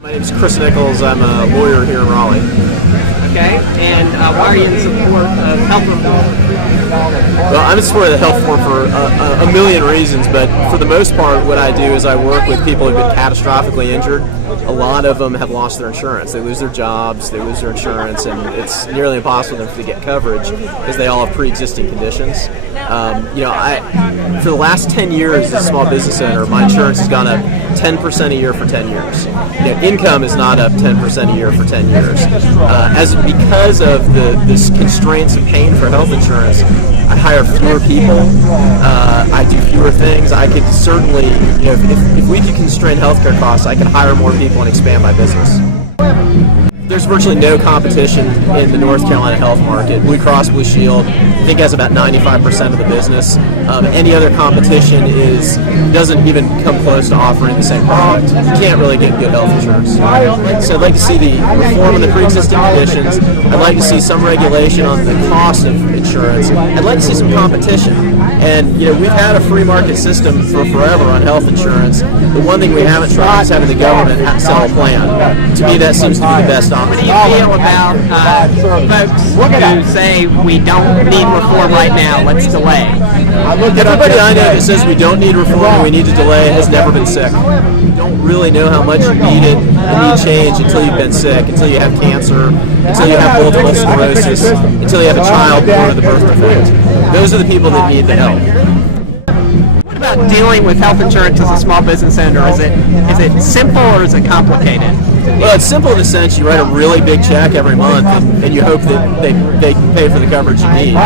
My name is Chris Nichols. I'm a lawyer here in Raleigh. Okay, and why are you in support of health reform? Well, I'm in support of the health reform for a million reasons, but for the most part, what I do is I work with people who've been catastrophically injured. A lot of them have lost their insurance. They lose their jobs, they lose their insurance, and it's nearly impossible for them to get coverage because they all have pre-existing conditions. For the last 10 years as a small business owner, my insurance has gone up 10% a year for 10 years. Income is not up 10% a year for 10 years. Because of this constraints and pain for health insurance, I hire fewer people. I do fewer things. I could certainly, if we could constrain healthcare costs, I could hire more people and expand my business. There's virtually no competition in the North Carolina health market. Blue Cross Blue Shield, I think, has about 95% of the business. Any other competition doesn't even come close to offering the same product. You can't really get good health insurance. So I'd like to see the reform of the pre-existing conditions. I'd like to see some regulation on the cost of insurance. I'd like to see some competition. And we've had a free market system for forever on health insurance. The one thing we haven't tried is having the government sell a plan. To me, that seems to be the best option. What do you feel about folks who say we don't need reform right now, let's delay? Everybody I know that says we don't need reform and we need to delay has never been sick. You don't really know how much you need it and need change until you've been sick, until you have cancer, until you have multiple sclerosis, until you have a child born with a birth defect. Those are the people that need the help. What about dealing with health insurance as a small business owner? Is it simple or is it complicated? Well, it's simple in the sense you write a really big check every month and you hope that they pay for the coverage you need.